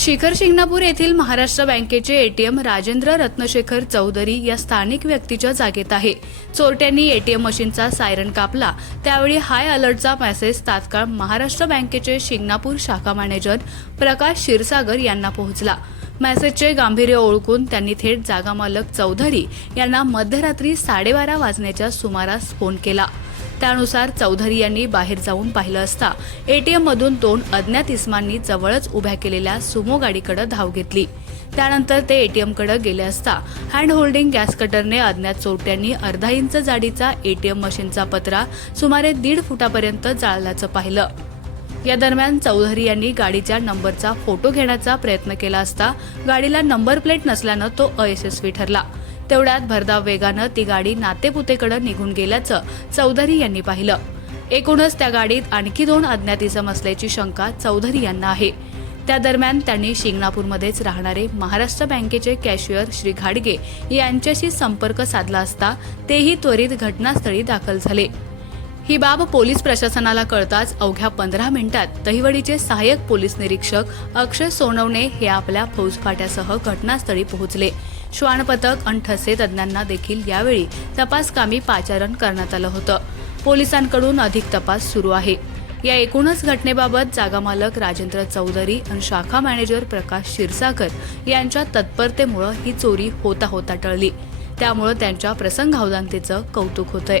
शिखर शिंगणापूर येथील महाराष्ट्र बँकेचे एटीएम राजेंद्र रत्नशेखर चौधरी या स्थानिक व्यक्तीच्या जागेत आहे. चोरट्यांनी एटीएम मशीनचा सायरन कापला. त्यावेळी हाय अलर्टचा मेसेज तात्काळ महाराष्ट्र बँकेचे शिंगणापूर शाखा मॅनेजर प्रकाश क्षीरसागर यांना पोहोचला. मेसेजचे गांभीर्य ओळखून त्यांनी थेट जागा मालक चौधरी यांना मध्यरात्री साडेबारा वाजण्याच्या सुमारास फोन केला. त्यानुसार चौधरी यांनी बाहेर जाऊन पाहिलं असता एटीएम मधून दोन अज्ञात इस्मांनी जवळच उभ्या केलेल्या सुमो गाडीकडे धाव घेतली. त्यानंतर ते एटीएमकडे गेले असता हँड होल्डिंग गॅस कटरने अज्ञात चोरट्यांनी अर्धा इंच जाडीचा एटीएम मशीनचा पत्रा सुमारे दीड फुटापर्यंत जाळल्याचं पाहिलं. या दरम्यान चौधरी यांनी गाडीच्या नंबरचा फोटो घेण्याचा प्रयत्न केला असता गाडीला नंबर प्लेट नसल्यानं तो अयशस्वी ठरला. तेवढ्यात भरधाव वेगानं ती गाडी नातेपुतेकडे निघून गेल्याचं चौधरी यांनी पाहिलं. एकूणच त्या गाडीत आणखी दोन अज्ञात इसम असल्याची शंका चौधरी यांना आहे. त्या दरम्यान त्यांनी शिंगणापूरमध्येच राहणारे महाराष्ट्र बँकेचे कॅशियर श्री घाडगे यांच्याशी संपर्क साधला असता तेही त्वरित घटनास्थळी दाखल झाले. ही बाब पोलीस प्रशासनाला कळताच अवघ्या पंधरा मिनिटात दहिवडीचे सहाय्यक पोलीस निरीक्षक अक्षय सोनवणे हे आपल्या फौजफाट्यासह घटनास्थळी पोहोचले. श्वान पथक आणि ठसे तज्ज्ञांना देखील यावेळी तपासकामी पाचारण करण्यात आलं होतं. पोलिसांकडून अधिक तपास सुरू आहे. या एकूणच घटनेबाबत जागा मालक राजेंद्र चौधरी आणि शाखा मॅनेजर प्रकाश क्षीरसागर यांच्या तत्परतेमुळं ही चोरी होता होता टळली. त्यामुळं त्यांच्या प्रसंगावधानतेचं कौतुक होतंय.